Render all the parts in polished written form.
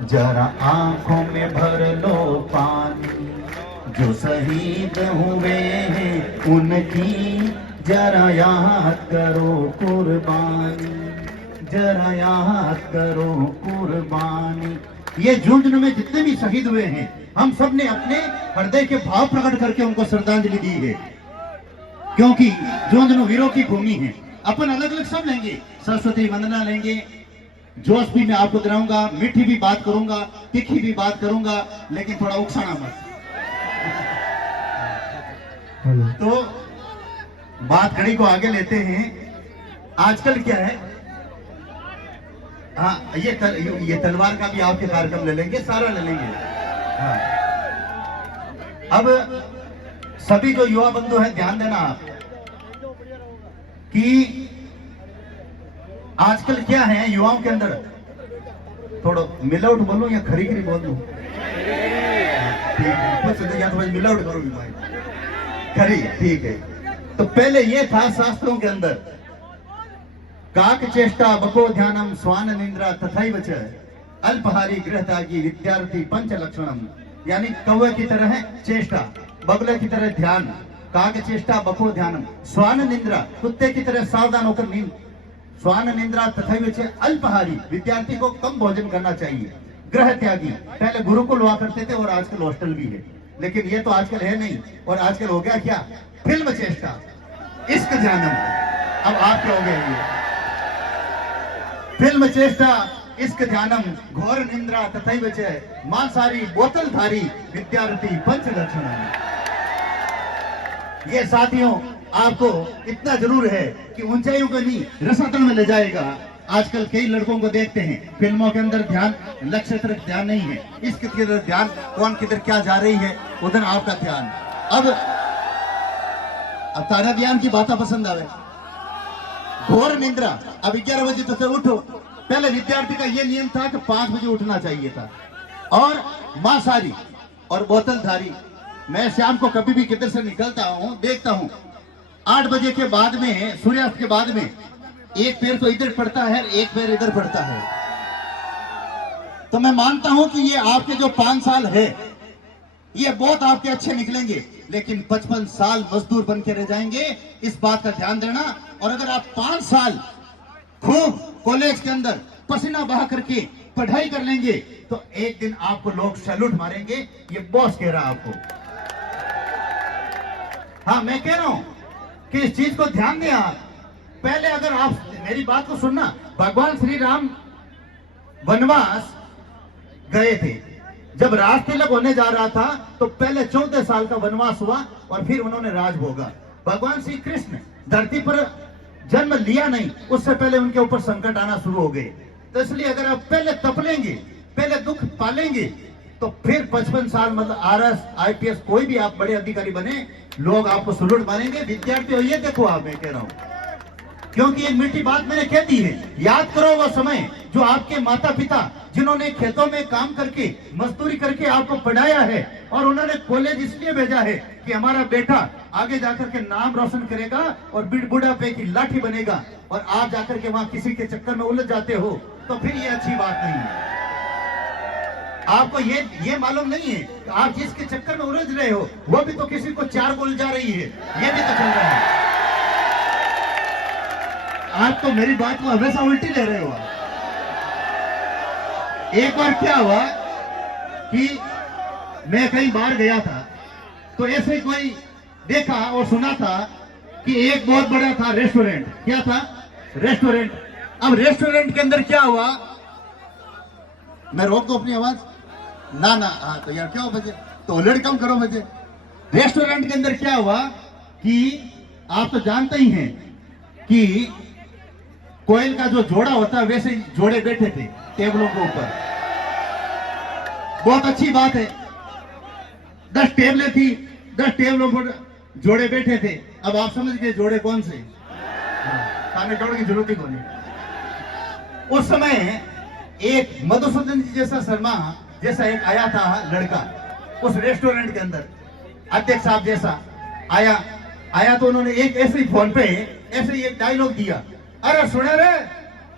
जरा आंखों में भर लो पानी, जो शहीद हुए हैं उनकी जरा याद करो कुर्बानी, जरा याद करो कुर्बानी। ये झुंझुनू में जितने भी शहीद हुए हैं, हम सब ने अपने हृदय के भाव प्रकट करके उनको श्रद्धांजलि दी है, क्योंकि झुंझुनू वीरों की भूमि है। अपन अलग अलग सब लेंगे, सरस्वती वंदना लेंगे, जोश भी मैं आपको दिलाऊंगा, मीठी भी बात करूंगा, तीखी भी बात करूंगा, लेकिन थोड़ा उकसाना मत। तो बात कड़ी को आगे लेते हैं। आजकल क्या है, हाँ ये तलवार का भी आपके कार्यक्रम ले लेंगे, सारा ले लेंगे। हाँ। अब सभी जो युवा बंधु हैं ध्यान देना आप कि आजकल क्या है युवाओं के अंदर, थोड़ा मिलावट बोलूं या खरी खरी बोल दूं? ठीक है, या थोड़ा मिलावट करूंगी भाई, खरी ठीक है। तो पहले ये था शास्त्रों के अंदर, काक चेष्टा बको ध्यानम स्वान निंद्रा तथैव च अल्पहारी गृहत्यागी विद्यार्थी पंच लक्षणम। यानी कौवे की तरह है चेष्टा, बगले की तरह ध्यान, काक चेष्टा बको ध्यानम, स्वान निंद्रा कुत्ते की तरह सावधान होकर नींद, स्वान निंद्रा तथैव च अल्पहारी विद्यार्थी को कम भोजन करना चाहिए, ग्रह त्यागी। पहले गुरुकुल हुआ करते थे और आजकल हॉस्टल भी है, लेकिन ये तो आजकल है नहीं। और आजकल हो गया क्या, फिल्म चेष्टा, इश्क ध्यानम। अब आपके हो गए ये फिल्म चेष्टा, इश्क ध्यानम, घोर निंद्रा तथैव च मांसाहारी बोतलधारी विद्यार्थी पंच लक्षणम। ये साथियों आपको इतना जरूर है कि ऊंचाइयों को नहीं रसातल में ले जाएगा। आजकल कई लड़कों को देखते हैं फिल्मों के अंदर ध्यान, लक्ष्य तरफ ध्यान नहीं है, इसकी तरफ ध्यान, कौन किधर क्या जा रही है उधर आपका ध्यान। अब तारा ध्यान की बातें पसंद आवे, घोर निंद्रा। अब 11 बजे तो फिर उठो। पहले विद्यार्थी का यह नियम था कि 5 बजे उठना चाहिए था। और मांसाहारी और बोतलधारी, मैं शाम को कभी भी किधर से निकलता हूं देखता हूं 8 बजे के बाद में, सूर्यास्त के बाद में, एक पैर तो इधर पड़ता है, एक पैर इधर पड़ता है। तो मैं मानता हूं कि ये आपके जो 5 साल है ये बहुत आपके अच्छे निकलेंगे, लेकिन 55 साल मजदूर बन के रह जाएंगे, इस बात का ध्यान देना। और अगर आप 5 साल खूब कॉलेज के अंदर पसीना बहा करके पढ़ाई कर लेंगे तो एक दिन आपको लोग सैल्यूट मारेंगे। ये बॉस कह रहा आपको, हाँ मैं कह रहा हूं कि इस चीज को ध्यान दें आप। पहले अगर आप मेरी बात को सुनना, भगवान श्री राम वनवास गए थे, जब राज तिलक होने जा रहा था तो पहले 14 साल का वनवास हुआ और फिर उन्होंने राज भोगा। भगवान श्री कृष्ण धरती पर जन्म लिया नहीं, उससे पहले उनके ऊपर संकट आना शुरू हो गए। तो इसलिए अगर आप पहले तपलेंगे, पहले दुख पालेंगे, तो फिर 55 साल मतलब आरएस आईपीएस कोई भी आप बड़े अधिकारी बने, लोग आपको सलूट मारेंगे। विद्यार्थियों ये देखो, आप मैं कह रहा हूं, क्योंकि एक मीठी बात मैंने कह दी है, याद करो वो समय जो आपके माता पिता जिन्होंने खेतों में काम करके मजदूरी करके आपको पढ़ाया है, और उन्होंने कॉलेज इसलिए भेजा है कि हमारा बेटा आगे जाकर के नाम रोशन करेगा और बुढ़ापे की लाठी बनेगा, और आप जाकर के वहां किसी के चक्कर में उलझ जाते हो, तो फिर ये अच्छी बात नहीं है। आपको ये मालूम नहीं है कि आप जिसके चक्कर में उलझ रहे हो वो भी तो किसी को 4 को उलझा रही है, ये भी तो चल रहा है। आप तो मेरी बात को हमेशा उल्टी ले रहे हो। एक बार क्या हुआ कि मैं कहीं बाहर गया था, तो ऐसे कोई देखा और सुना था कि एक बहुत बड़ा था रेस्टोरेंट। क्या था? रेस्टोरेंट। अब रेस्टोरेंट के अंदर क्या हुआ, मैं रोक दो अपनी आवाज ना ना, हाँ तो यार क्या हो बजे, तो उलट कम करो बजे। रेस्टोरेंट के अंदर क्या हुआ कि आप तो जानते ही हैं कि कोयल का जो जोड़ा होता है वैसे जोड़े बैठे थे टेबलों के ऊपर। बहुत अच्छी बात है, 10 टेबलें थी, 10 टेबलों पर जोड़े बैठे थे। अब आप समझ गए जोड़े कौन से, सामने जोड़ की जरूरत ही कौन है। उस समय एक मधुसूदन जी जैसा शर्मा जैसा एक आया था लड़का उस रेस्टोरेंट के अंदर, अध्यक्ष साहब जैसा आया तो उन्होंने एक ऐसे ही फोन पे ऐसे ही एक डायलॉग दिया, अरे सुने रे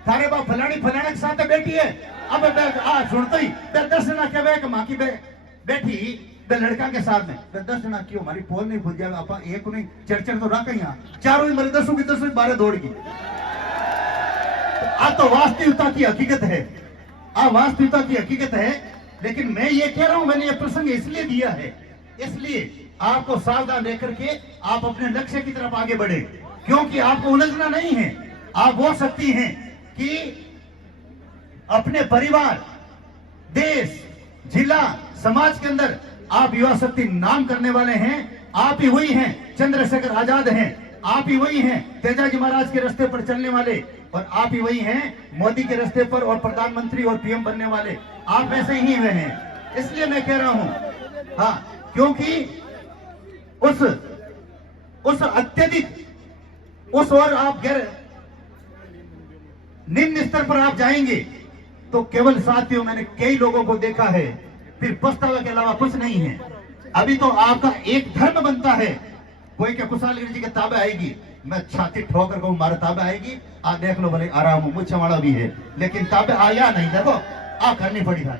थारे बाप फलानी फलाने के साथ बैठी है। अब सुनते ही जो एक माँ की बैठी बे लड़का के साथ में 10 जना क्यों हमारी पोल नहीं खुल जाएगा आप एक नहीं चरचर तो रहा कहीं चारों ही मरे 10 की 10 12 दौड़ गई। आ तो वास्तविकता की हकीकत है, वास्तविकता की हकीकत है। लेकिन मैं ये कह रहा हूं, मैंने ये प्रसंग इसलिए दिया है, इसलिए आपको सावधान लेकर के आप अपने लक्ष्य की तरफ आगे बढ़े, क्योंकि आपको उलझना नहीं है। आप बोल सकती हैं कि अपने परिवार, देश, जिला, समाज के अंदर आप युवा शक्ति नाम करने वाले हैं। आप ही वही हैं चंद्रशेखर आजाद हैं, आप ही वही हैं तेजाजी महाराज के रास्ते पर चलने वाले, और आप ही वही हैं मोदी के रास्ते पर और प्रधानमंत्री और पीएम बनने वाले। आप ऐसे ही हुए हैं। इसलिए मैं कह रहा हूं, हाँ, क्योंकि उस अत्यधिक उस और आप निम्न स्तर पर आप जाएंगे तो केवल साथियों मैंने कई लोगों को देखा है, फिर पछतावा के अलावा कुछ नहीं है। अभी तो आपका एक धर्म बनता है, कोई क्या कुशालगिरी जी के ताबे आएगी, मैं छाती ठोकर को मारे ताबे आएगी, आप देख लो भले आराम हो, मुझे वाला भी है, लेकिन ताबे आया नहीं, देखो आ करनी पड़ी था।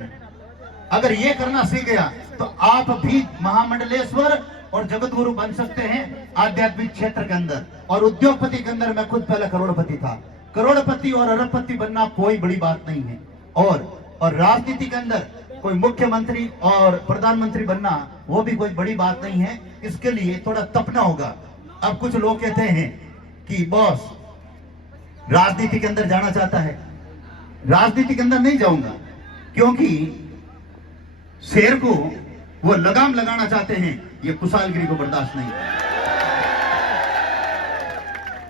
अगर ये करना सीख गया तो आप भी महामंडलेश्वर और जगत गुरु बन सकते हैं आध्यात्मिक क्षेत्र के अंदर। और उद्योगपति के अंदर मैं खुद पहले करोड़पति था। करोड़पति और अरबपति बनना कोई बड़ी बात नहीं है। और राजनीति के अंदर कोई मुख्यमंत्री और प्रधानमंत्री बनना वो भी कोई बड़ी बात नहीं है। इसके लिए थोड़ा तपना होगा। अब कुछ लोग कहते हैं कि बॉस राजनीति के अंदर जाना चाहता है, राजनीति के अंदर नहीं जाऊंगा, क्योंकि शेर को वो लगाम लगाना चाहते हैं, ये कुशालगिरी को बर्दाश्त नहीं।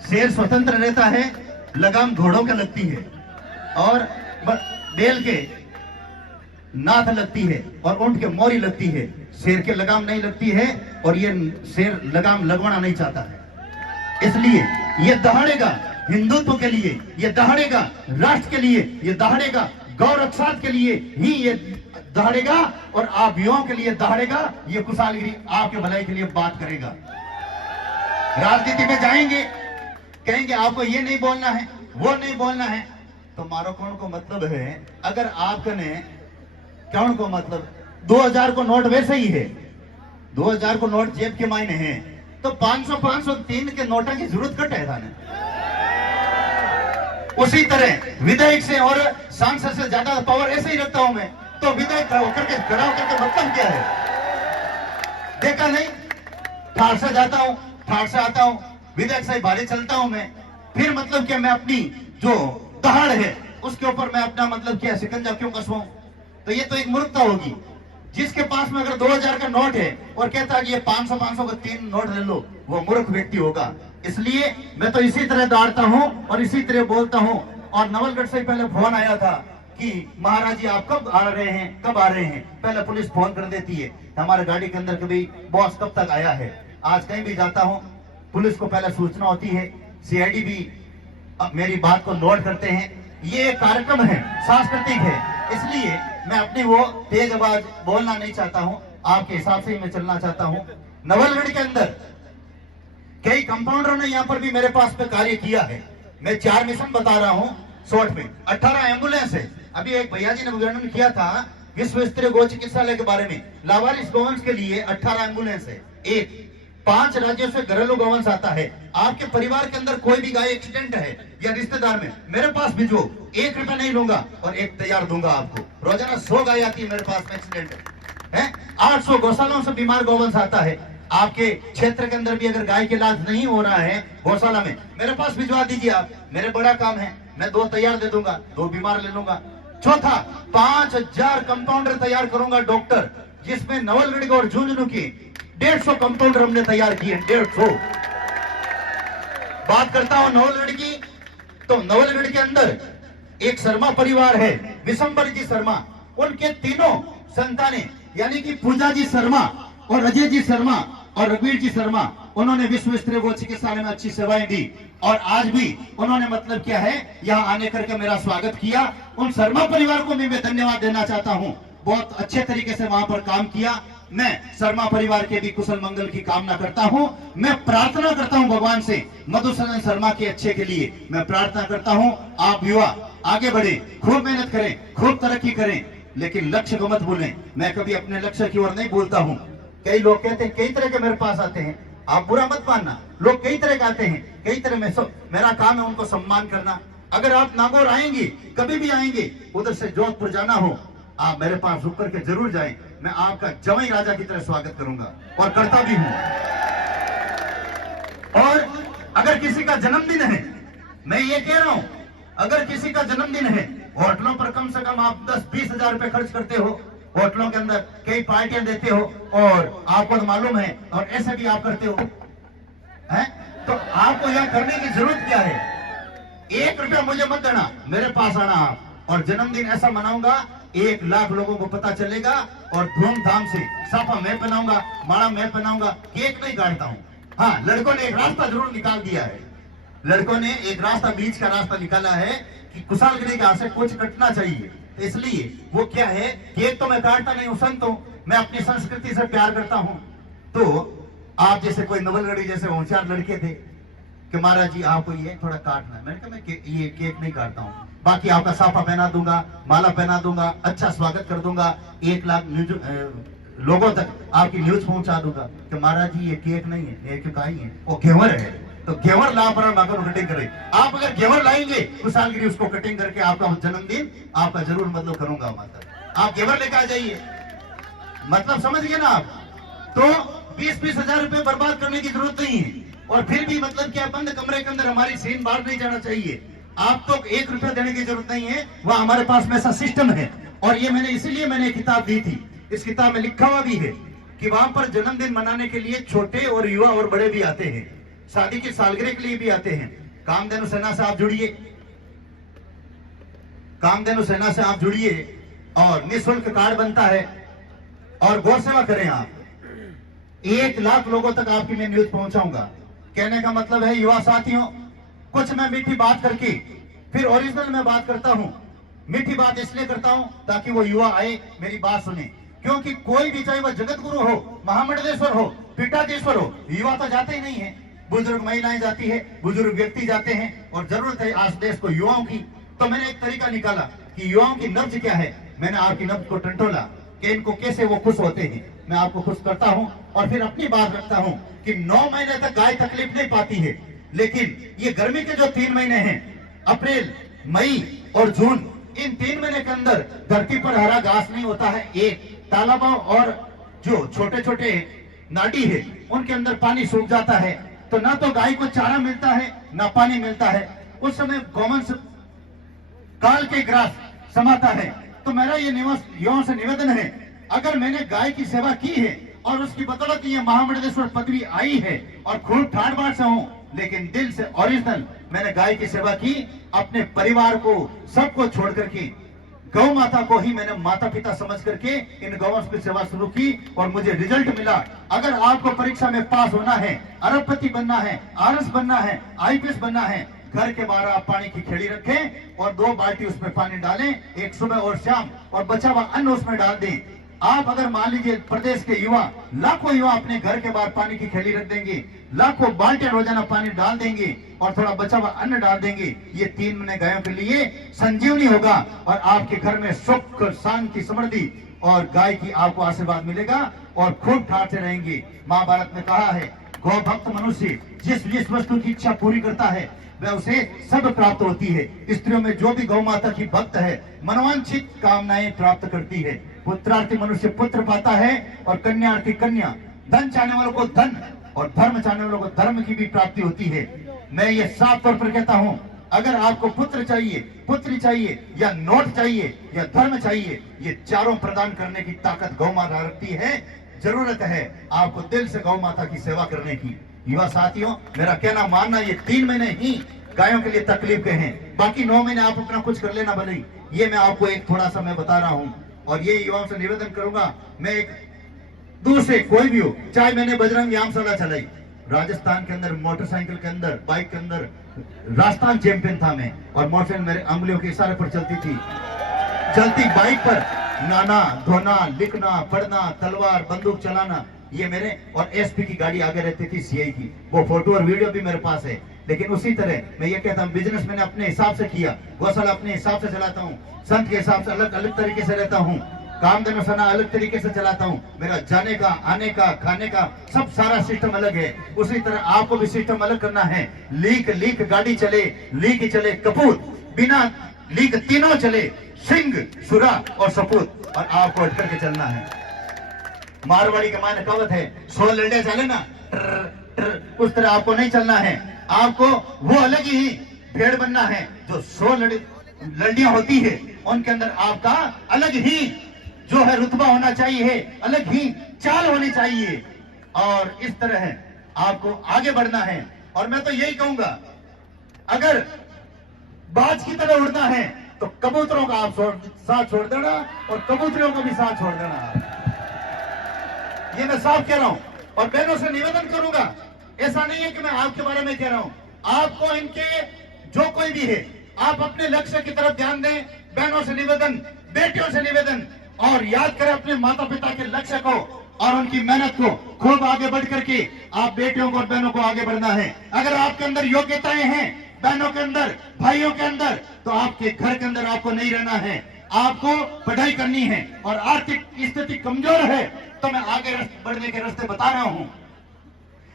शेर स्वतंत्र रहता है, लगाम घोड़ों के लगती है और बैल के नाथ लगती है और ऊंट के मोरी लगती है, शेर के लगाम नहीं लगती है। और ये शेर लगाम लगवाना नहीं चाहता है, इसलिए ये दहाड़ेगा हिंदुत्व के लिए, ये दहाड़ेगा राष्ट्र के लिए, ये दहाड़ेगा गौ रक्षा के लिए ही ये दहाड़ेगा, और आप युवाओं के लिए दहाड़ेगा। ये कुशालगिरी आपके भलाई के लिए बात करेगा। राजनीति में जाएंगे, कहेंगे आपको ये नहीं बोलना है, वो नहीं बोलना है, तो मारो कौन को मतलब है। अगर आपने कौन को मतलब 2000 को नोट वैसे ही है, 2000 को नोट जेब के मायने हैं, तो 500 503 के नोटा की जरूरत कट है थाने। उसी तरह विधायक से और सांसद से ज्यादा पावर ऐसे ही रखता हूं मैं, तो विधायक होकर के खड़ा होकर के मतलब क्या है? देखा नहीं, ठाड़ से जाता हूं, ठाड़ से आता हूं, विधायक से भारी चलता हूं मैं, फिर मतलब क्या मैं अपनी जो दहाड़ है उसके ऊपर मैं अपना मतलब क्या शिकंजा क्यों कसवाऊं? तो ये तो एक मूर्खता होगी। जिसके पास में अगर 2000 का नोट है और कहता है कि ये 500 का 3 नोट ले लो, वो मूर्ख व्यक्ति होगा। इसलिए मैं तो इसी तरह दौड़ता हूं और इसी तरह बोलता हूं। और नवलगढ़ से पहले फोन आया था कि महाराज जी आप कब आ रहे हैं, कब आ रहे हैं? पहले पुलिस फोन कर देती है हमारे गाड़ी के अंदर कभी बॉस कब तक आया है। आज कहीं भी जाता हूं पुलिस को पहले सूचना होती है, सीआईडी भी मेरी बात को नोट करते हैं। ये कार्यक्रम है, सांस्कृतिक है, इसलिए मैं अपनी वो तेज आवाज बोलना नहीं चाहता हूं, आपके हिसाब से ही मैं चलना चाहता हूं। नवलगढ़ के अंदर कई कंपाउंडरों ने यहाँ पर भी मेरे पास पे कार्य किया है। मैं 4 मिशन बता रहा हूँ शॉर्ट में। 18 एम्बुलेंस है। अभी एक भैया जी ने वर्णन किया था विश्व स्तरीय गौ चिकित्सालय के बारे में। लावारिस गौवंश के लिए 18 एम्बुलेंस है। 5 राज्यों से घरेलू गौवंश आता है। आपके परिवार के अंदर कोई भी गाय एक्सीडेंट है या रिश्तेदार में, मेरे पास भिजो, 1 रुपया नहीं लूंगा और 1 तैयार दूंगा आपको। रोजाना 100 गाय आती है मेरे पास में एक्सीडेंट है। 800 गौशालाओं से बीमार गौवंश आता है। आपके क्षेत्र के अंदर भी अगर गाय के इलाज नहीं हो रहा है गौशाला में, मेरे पास भिजवा दीजिए आप, मेरे बड़ा काम है, मैं 2 तैयार दे दूंगा, 2 बीमार ले लूंगा। चौथा, 5000 कंपाउंडर तैयार करूंगा डॉक्टर, जिसमें नवलगढ़ और झुंझुनू की 150 कंपाउंडर हमने तैयार किए। 150 बात करता हूं नवलगढ़ की, तो नवलगढ़ के अंदर एक शर्मा परिवार है, विशंबर जी शर्मा, उनके तीनों संतानें यानी कि पूजा जी शर्मा और अजय जी शर्मा और रघुवीर जी शर्मा, उन्होंने विश्व स्तरीय गौ चिकित्सालय में अच्छी सेवाएं दी और आज भी उन्होंने मतलब क्या है यहाँ आने करके मेरा स्वागत किया। उन शर्मा परिवार को भी मैं धन्यवाद देना चाहता हूँ, बहुत अच्छे तरीके से वहां पर काम किया। मैं शर्मा परिवार के भी कुशल मंगल की कामना करता हूं। मैं प्रार्थना करता हूं भगवान से मधुसूदन शर्मा के अच्छे के लिए मैं प्रार्थना करता हूं। आप युवा आगे बढ़े, खूब मेहनत करें, खूब तरक्की करें। लेकिन लक्ष्य को मत भूलें। मैं कभी अपने लक्ष्य की ओर नहीं भूलता हूं। कई लोग कहते हैं, कई तरह के मेरे पास आते हैं, आप बुरा मत मानना, लोग कई तरह के आते हैं, कई तरह में मेरा काम है उनको सम्मान करना। अगर आप नागौर आएंगे, कभी भी आएंगे, उधर से जोधपुर जाना हो, आप मेरे पास रुक करके जरूर जाएं। मैं आपका जवाई राजा की तरह स्वागत करूंगा और करता भी हूं। और अगर किसी का जन्मदिन है, मैं ये कह रहा हूं, अगर किसी का जन्मदिन है, होटलों पर कम से कम आप 10-20 हजार रुपए खर्च करते हो, होटलों के अंदर कई पार्टियां देते हो, और आपको तो मालूम है, और ऐसे भी आप करते हो, हैं? तो आपको यह करने की जरूरत क्या है? 1 रुपया मुझे मत देना, मेरे पास आना आप, और जन्मदिन ऐसा मनाऊंगा 1 लाख लोगों को पता चलेगा, और धूमधाम से साफा मैं पहनाऊंगा, माला मैं पहनाऊंगा, केक नहीं काटता हूं। हाँ, लड़कों ने एक रास्ता जरूर निकाल दिया है, लड़कों ने एक रास्ता, बीच का रास्ता निकाला है कि कुशालगिरी का से कुछ कटना चाहिए। इसलिए वो क्या है, केक तो मैं काटता नहीं हूं, संत हूं, मैं अपनी संस्कृति से प्यार करता हूं। तो आप जैसे कोई नवलगढ़ी जैसे होशियार लड़के थे कि महाराज जी आपको ये थोड़ा काटना है, मैंने कहा मैं ये केक नहीं काटता हूँ, बाकी आपका साफा पहना दूंगा, माला पहना दूंगा, अच्छा स्वागत कर दूंगा, 1 लाख लोगों तक आपकी न्यूज पहुंचा दूंगा कि महाराज जी ये केक नहीं है, ये क्यों ही है, वो घेवर है। तो घेवर ला पर कटिंग करे, आप अगर घेवर लाएंगे तो सालगिरी उसको कटिंग करके आपका जन्मदिन आपका जरूर मतलब करूंगा माता, आप घेवर लेकर आ जाइए। मतलब समझ गए ना आप? तो 20-20 हजार रुपए बर्बाद करने की जरूरत नहीं है, और फिर भी मतलब क्या, बंद कमरे के अंदर हमारी सीन बाहर नहीं जाना चाहिए। आपको 1 रुपया देने की जरूरत नहीं है, वह हमारे पास में ऐसा सिस्टम है। और ये मैंने इसीलिए मैंने किताब दी थी, इस किताब में लिखा हुआ भी है कि वहां पर जन्मदिन मनाने के लिए छोटे और युवा और बड़े भी आते हैं, शादी की सालगिरह के लिए भी आते हैं। कामधेनु सेना से आप जुड़िए, कामधेनु सेना से आप जुड़िए, और निःशुल्क कार्ड बनता है, और गौ सेवा करें आप। 1 लाख लोगों तक आपकी मैं न्यूज पहुंचाऊंगा। कहने का मतलब है युवा साथियों, कुछ मैं मीठी बात करके फिर ओरिजिनल में बात करता हूं। मीठी बात इसलिए करता हूं ताकि वो युवा आए, मेरी बात सुने, क्योंकि कोई भी, चाहे वह जगत गुरु हो, महामंडलेश्वर हो, पीठाधीश्वर हो, युवा तो जाते ही नहीं है। बुजुर्ग महिलाएं जाती है, बुजुर्ग व्यक्ति जाते हैं, और जरूरत है आज देश को युवाओं की। तो मैंने एक तरीका निकाला कि युवाओं की नब्ज क्या है, मैंने आपकी नब्ज को टंटोला कि इनको कैसे वो खुश होते हैं। मैं आपको खुश करता हूं, और फिर अपनी बात रखता हूं कि 9 महीने तक गाय तकलीफ नहीं पाती है, लेकिन ये गर्मी के जो 3 महीने हैं, अप्रैल, मई और जून, इन 3 महीने के अंदर धरती पर हरा घास नहीं होता है। एक तालाबों और जो छोटे छोटे नाडी है उनके अंदर पानी सूख जाता है, तो ना तो गाय को चारा मिलता है ना पानी मिलता है। उस समय गौवंश काल के ग्रास समाता है। तो मेरा ये युवाओं से निवेदन है, अगर मैंने गाय की सेवा की है और उसकी बदौलत ये महामंडलेश्वर पदवी आई है, और खूब ठाट बाट से हूं, लेकिन दिल से ओरिजिनल मैंने गाय की सेवा की, अपने परिवार को सबको छोड़ करके गौ माता को ही मैंने माता पिता समझ करके इन गौवंश की सेवा शुरू की, और मुझे रिजल्ट मिला। अगर आपको परीक्षा में पास होना है, अरबपति बनना है, आरएस बनना है, आईपीएस बनना है, घर के बाहर आप पानी की खेड़ी रखें और 2 बाल्टी उसमें पानी डालें, एक सुबह और शाम, और बचा हुआ अन्न उसमें डाल दें। आप अगर मान लीजिए प्रदेश के युवा, लाखों युवा अपने घर के बाहर पानी की खेली रख देंगे, लाखों बाल्टियां रोजाना पानी डाल देंगे, और थोड़ा बचा हुआ अन्न डाल देंगे, ये 3 महीने गायों के लिए संजीवनी होगा, और आपके घर में सुख, शांति, समृद्धि और गाय की आपको आशीर्वाद मिलेगा, और खूब ठाट से रहेंगे। महाभारत में कहा है, गौ भक्त मनुष्य जिस वस्तु की इच्छा पूरी करता है वह उसे सब प्राप्त होती है। स्त्रियों में जो भी गौ माता की भक्त है, मनोवांछित कामनाएं प्राप्त करती है। पुत्रार्थी मनुष्य पुत्र पाता है, और कन्यार्थी कन्या। धन चाहने वालों को धन, और धर्म चाहने वालों को धर्म की भी प्राप्ति होती है। मैं ये साफ तौर पर कहता हूं, अगर आपको पुत्र चाहिए, पुत्री चाहिए, या नोट चाहिए, या धर्म चाहिए, ये चारों प्रदान करने की ताकत गौ माता रखती है। जरूरत है आपको दिल से गौ माता की सेवा करने की। युवा साथियों, मेरा कहना मानना, ये 3 महीने ही गायों के लिए तकलीफ के हैं, बाकी 9 महीने आप अपना कुछ कर लेना भले। ये मैं आपको एक थोड़ा सा मैं बता रहा हूं, और ये युवाओं से निवेदन करूंगा, मैं एक दूर से कोई भी हो, चाहे मैंने बजरंग व्यायामशाला चलाई, राजस्थान के अंदर मोटरसाइकिल के अंदर, बाइक के अंदर राजस्थान चैंपियन था मैं, और मोटरसाइकिल मेरे अंगुलियों के इशारे पर चलती थी। चलती बाइक पर नाना, धोना, लिखना, पढ़ना, तलवार, बंदूक चलाना, ये मेरे, और एसपी की गाड़ी आगे रहती थी, सीआई की, वो फोटो और वीडियो भी मेरे पास है। लेकिन उसी तरह मैं ये कहता हूँ बिजनेस मैंने अपने हिसाब से किया, गौशाला अपने हिसाब से चलाता हूँ, संत के हिसाब से अलग अलग तरीके से रहता हूँ, काम धंधा सना अलग तरीके से चलाता हूँ, मेरा जाने का, आने का, खाने का सब सारा सिस्टम अलग है। उसी तरह आपको भी सिस्टम अलग करना है। लीक गाड़ी चले, लीक चले कपूत, बिना लीक तीनों चले, सिंह, सुरा और सपूत, और आपको हट करके चलना है। मारवाड़ी का माने कहावत है, 100 लड़े चले ना उस तरह आपको नहीं चलना है। आपको वो अलग ही भेड़ बनना है। जो 100 लड़ियां होती है उनके अंदर आपका अलग ही जो है रुतबा होना चाहिए, अलग ही चाल होनी चाहिए, और इस तरह है आपको आगे बढ़ना है। और मैं तो यही कहूंगा, अगर बाज की तरह उड़ना है तो कबूतरों का आप साथ छोड़ देना और कबूतरियों का भी साथ छोड़ देना। ये मैं साफ कह रहा हूं और बहनों से निवेदन करूंगा, ऐसा नहीं है कि मैं आपके बारे में कह रहा हूं, आपको इनके जो कोई भी है आप अपने लक्ष्य की तरफ ध्यान दें। बहनों से निवेदन, बेटियों से निवेदन, और याद करें अपने माता पिता के लक्ष्य को और उनकी मेहनत को, खूब आगे बढ़ करके आप बेटियों को और बहनों को आगे बढ़ना है। अगर आपके अंदर योग्यताएं हैं, बहनों के अंदर, भाइयों के अंदर, तो आपके घर के अंदर आपको नहीं रहना है, आपको पढ़ाई करनी है। और आर्थिक स्थिति कमजोर है तो मैं आगे बढ़ने के रास्ते बता रहा हूं।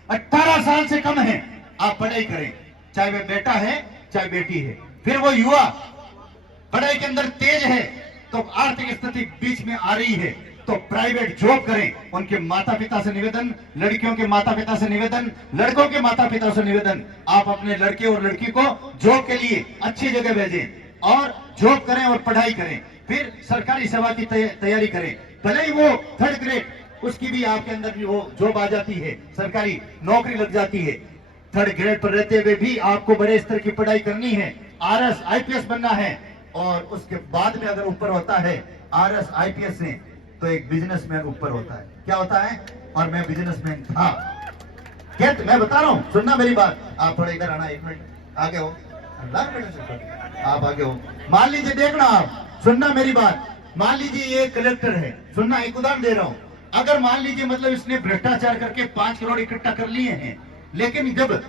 18 साल से कम है आप पढ़ाई करें, चाहे वह बेटा है चाहे बेटी है। फिर वो युवा पढ़ाई के अंदर तेज है तो आर्थिक स्थिति बीच में आ रही है तो प्राइवेट जॉब करें। उनके माता पिता से निवेदन, लड़कियों के माता पिता से निवेदन, लड़कों के माता पिता से निवेदन, आप अपने लड़के और लड़की को जॉब के लिए अच्छी जगह भेजें और जॉब करें और पढ़ाई करें। फिर सरकारी सेवा की तैयारी करें, भले ही वो 3rd ग्रेड, उसकी भी आपके अंदर भी वो जॉब आ जाती है, सरकारी नौकरी लग जाती है। 3rd ग्रेड पर रहते हुए भी आपको बड़े स्तर की पढ़ाई करनी है, RS IPS बनना है, और उसके बाद में अगर ऊपर होता है RS IPS से तो एक बिजनेसमैन ऊपर होता है। क्या होता है? और मैं बिजनेसमैन था। क्या मैं बता रहा हूँ, सुनना मेरी बात। आप थोड़ा इधर आना, 1 मिनट आगे हो, आप आगे हो। मान लीजिए, देखना आप, सुनना मेरी बात। मान लीजिए ये कलेक्टर है, सुनना, एक उदाहरण दे रहा हूँ। अगर मान लीजिए मतलब इसने भ्रष्टाचार करके 5 करोड़ इकट्ठा कर लिए हैं, लेकिन जब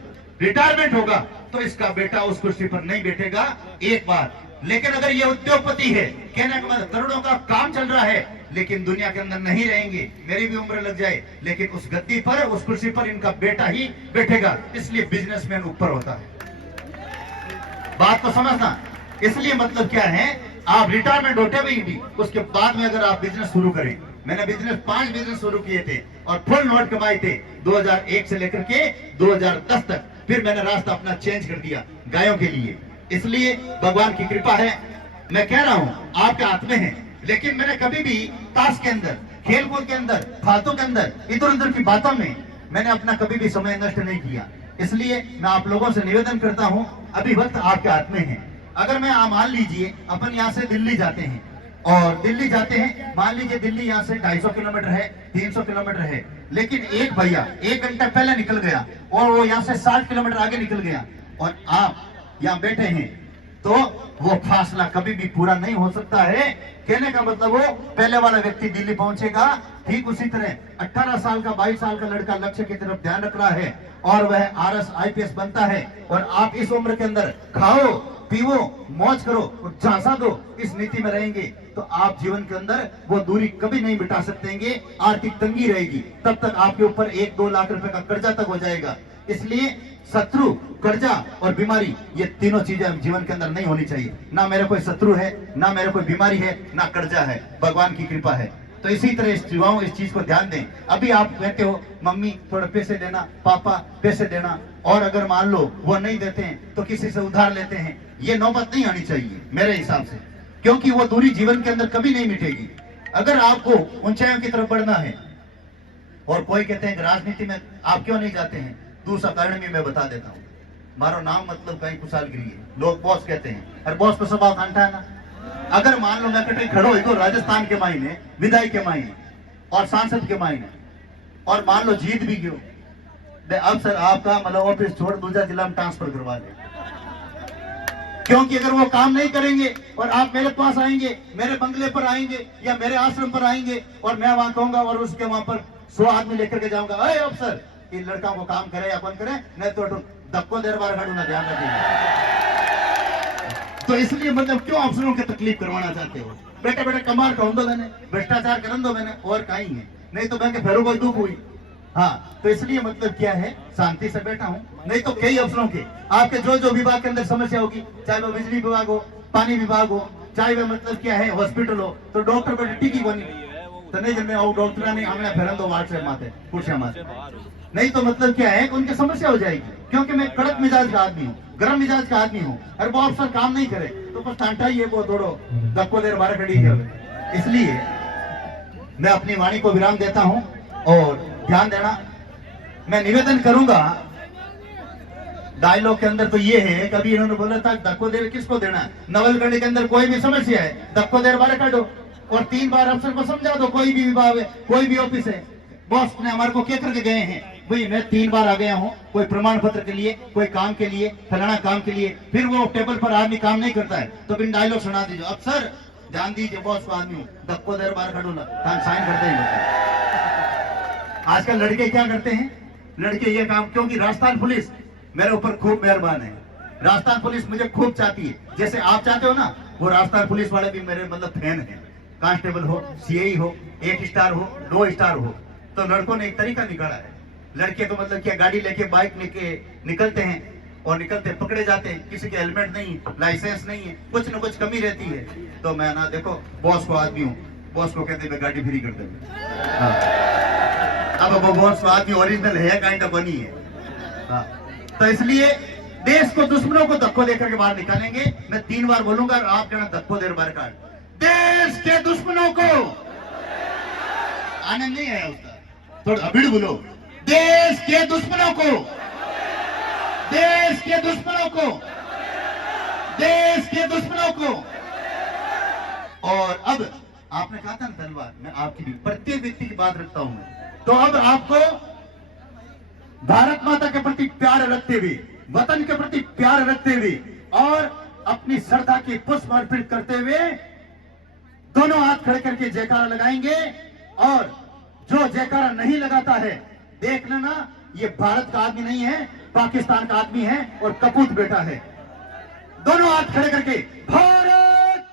रिटायरमेंट होगा तो इसका बेटा उस कुर्सी पर नहीं बैठेगा, एक बार। लेकिन अगर ये उद्योगपति है, कहने का मतलब करोड़ों का काम चल रहा है, लेकिन दुनिया के अंदर नहीं रहेंगे, मेरी भी उम्र लग जाए, लेकिन उस गद्दी पर, उस कुर्सी पर इनका बेटा ही बैठेगा। इसलिए बिजनेसमैन ऊपर होता है। बात को समझना। इसलिए मतलब क्या है, आप रिटायरमेंट होते हुए भी उसके बाद में अगर आप बिजनेस शुरू करें, मैंने 5 बिजनेस शुरू किए थे और फुल नोट कमाए थे 2001 से लेकर के 2010 तक। फिर मैंने रास्ता अपना चेंज कर दिया गायों के लिए। इसलिए भगवान की कृपा है, मैं कह रहा हूं आपके हाथ में है। लेकिन मैंने कभी भी ताश के अंदर, खेल कूद के अंदर, फालतू के अंदर, इधर उधर की बातों में मैंने अपना कभी भी समय नष्ट नहीं किया। इसलिए मैं आप लोगों से निवेदन करता हूं, अभी वक्त आपके हाथ में है। अगर मैं मान लीजिए अपन यहाँ से दिल्ली जाते हैं, और दिल्ली जाते हैं, मान लीजिए दिल्ली यहाँ से 250 किलोमीटर है, 300 किलोमीटर है, लेकिन एक भैया 1 घंटा पहले निकल गया और वो यहाँ से 60 किलोमीटर आगे निकल गया, और आप यहाँ बैठे हैं, तो वो फासला कभी भी पूरा नहीं हो सकता है। कहने का मतलब वो पहले वाला व्यक्ति दिल्ली पहुंचेगा, ठीक उसी तरह 18 साल का, 22 साल का लड़का लक्ष्य की तरफ ध्यान रख रहा है और वह RS IPS बनता है, और आप इस उम्र के अंदर खाओ, पीवो, मौज करो और झांसा दो, इस नीति में रहेंगे तो आप जीवन के अंदर वो दूरी कभी नहीं मिटा सकेंगे। आर्थिक तंगी रहेगी, तब तक आपके ऊपर 1-2 लाख रुपए का कर्जा तक हो जाएगा। इसलिए शत्रु, कर्जा और बीमारी, ये तीनों चीजें जीवन के अंदर नहीं होनी चाहिए। ना मेरा कोई शत्रु है, ना मेरा कोई बीमारी है, ना कर्जा है, भगवान की कृपा है। तो इसी तरह इस युवाओं इस चीज को ध्यान दें। अभी आप कहते हो मम्मी थोड़ा पैसे देना, पापा पैसे देना, और अगर मान लो वो नहीं देते हैं तो किसी से उधार लेते हैं, ये नौबत नहीं आनी चाहिए मेरे हिसाब से, क्योंकि वो दूरी जीवन के अंदर कभी नहीं मिटेगी। अगर आपको ऊंचाइयों की तरफ बढ़ना है, और कोई कहते हैं राजनीति में आप क्यों नहीं जाते हैं, दूसरा कारण भी मैं बता देता हूँ। मारो नाम मतलब कहीं कुशालगिरी है, लोग बॉस कहते हैं, और बॉस को स्वभाव घंटा है ना। अगर मान लो मैं कटे खड़ो तो राजस्थान के मायने, विधायक के मायने और सांसद के मायने, और मान लो जीत भी गयो, अब सर आपका मतलब ऑफिस छोड़ दूसरा जिला में ट्रांसफर करवा दे, क्योंकि अगर वो काम नहीं करेंगे और आप मेरे पास आएंगे, मेरे बंगले पर आएंगे या मेरे आश्रम पर आएंगे, और मैं वहां कहूंगा और उसके वहां पर 100 आदमी लेकर के जाऊंगा, अरे अफसर इन लड़कों को काम करे या बंद करे, नहीं तो धक्को देर बार खड़ू ना, ध्यान रखिएगा। तो इसलिए मतलब क्यों अफसरों की तकलीफ करवाना चाहते हो? बेटे बेटे कमाल कहूं दो मैंने, भ्रष्टाचार करन दो मैंने, और कहीं है नहीं तो मैं फेरो कोई दुख हुई। हाँ, तो इसलिए मतलब क्या है, शांति से बैठा हूँ। नहीं तो कई अफसरों के आपके जो जो विभाग के अंदर समस्या होगी, चाहे वो बिजली विभाग हो, पानी विभाग हो, चाहे वह मतलब क्या है हॉस्पिटल हो, तो डॉक्टर बेटे टिकी बनी तो नहीं जमे डॉक्टर ने हमने फेरन दो वार्ड से माथे कुर्सियां माथे, नहीं तो मतलब क्या है उनकी समस्या हो जाएगी। क्योंकि मैं कड़क मिजाज का आदमी हूँ, गर्म मिजाज का आदमी हूँ, और वो अफसर काम नहीं करे तो बस टांटा ही है वो थोड़ो धक्को देर बारह खड़ी है। इसलिए मैं अपनी वाणी को विराम देता हूँ और ध्यान देना। मैं निवेदन करूंगा, डायलॉग के अंदर तो ये है, कभी इन्होंने बोला था धक्को देर किसको देना, नवलगढ़ के अंदर कोई भी समस्या है धक्को देर बारह काटो और 3 बार अफसर को समझा दो, कोई भी विभाग है, कोई भी ऑफिस है। बॉस ने हमारे को क्या करके गए हैं, भाई मैं 3 बार आ गया हूँ, कोई प्रमाण पत्र के लिए, कोई काम के लिए, फलाना काम के लिए, फिर वो टेबल पर आदमी काम नहीं करता है तो फिर डायलॉग सुना दीजिए, अफसर ध्यान दीजिए बॉस को आदमी हूँ, धक्को देर बार खड़ू ना, साइन करते हैं। आजकल लड़के क्या करते हैं, लड़के ये काम, क्योंकि राजस्थान पुलिस मेरे ऊपर खूब मेहरबान है, राजस्थान पुलिस मुझे खूब चाहती है, जैसे आप चाहते हो ना, वो राजस्थान पुलिस वाले भी मेरे मतलब फैन है। कांस्टेबल हो, सीआई हो, 1 स्टार हो, 2 स्टार हो, तो लड़कों ने एक तरीका निकाला है। लड़के तो मतलब क्या गाड़ी लेके बाइक लेके निकलते हैं और निकलते पकड़े जाते हैं, किसी के हेलमेट नहीं, लाइसेंस नहीं है, कुछ न कुछ कमी रहती है, तो मैं ना देखो बॉस को आदमी हूँ, बॉस को कहते मैं गाड़ी फ्री कर दे। अब वो बॉस को आदमी ओरिजिनल है काइंड ऑफ बनी है। हाँ, तो इसलिए देश को दुश्मनों को धक्को देकर के बाहर निकालेंगे। मैं 3 बार बोलूंगा और आप कहना धक्को देर बार काट। देश के दुश्मनों को, आनंद नहीं आया उसका, थोड़ा अभी बोलो, देश के दुश्मनों को, देश के दुश्मनों को, देश के दुश्मनों को। और अब आपने कहा था ना तलवार, मैं आपकी भी प्रत्येक व्यक्ति की बात रखता हूं मैं, तो अब आपको भारत माता के प्रति प्यार रखते हुए, वतन के प्रति प्यार रखते हुए और अपनी श्रद्धा की पुष्प अर्पित करते हुए दोनों हाथ खड़े करके जयकारा लगाएंगे। और जो जयकारा नहीं लगाता है, देख लेना ये भारत का आदमी नहीं है, पाकिस्तान का आदमी है और कपूत बेटा है। दोनों हाथ खड़े करके भारत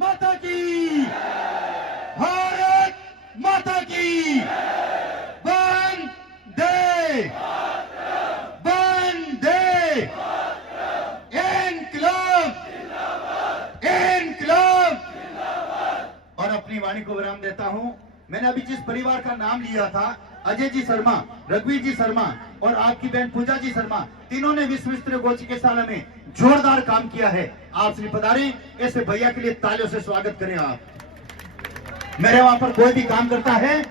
माता की, भारत माता की, वंदे वंदे, इनकलाब इनकलाब। और अपनी वाणी को विराम देता हूं। मैंने अभी जिस परिवार का नाम लिया था, अजय जी शर्मा, रघुवीर जी शर्मा और आपकी बहन पूजा जी शर्मा, तीनों ने विश्व स्तरीय गौ चिकित्सालय में जोरदार काम किया है। आप श्री पधारें, ऐसे भैया के लिए तालियों से स्वागत करें। आप मेरे वहां पर कोई भी काम करता है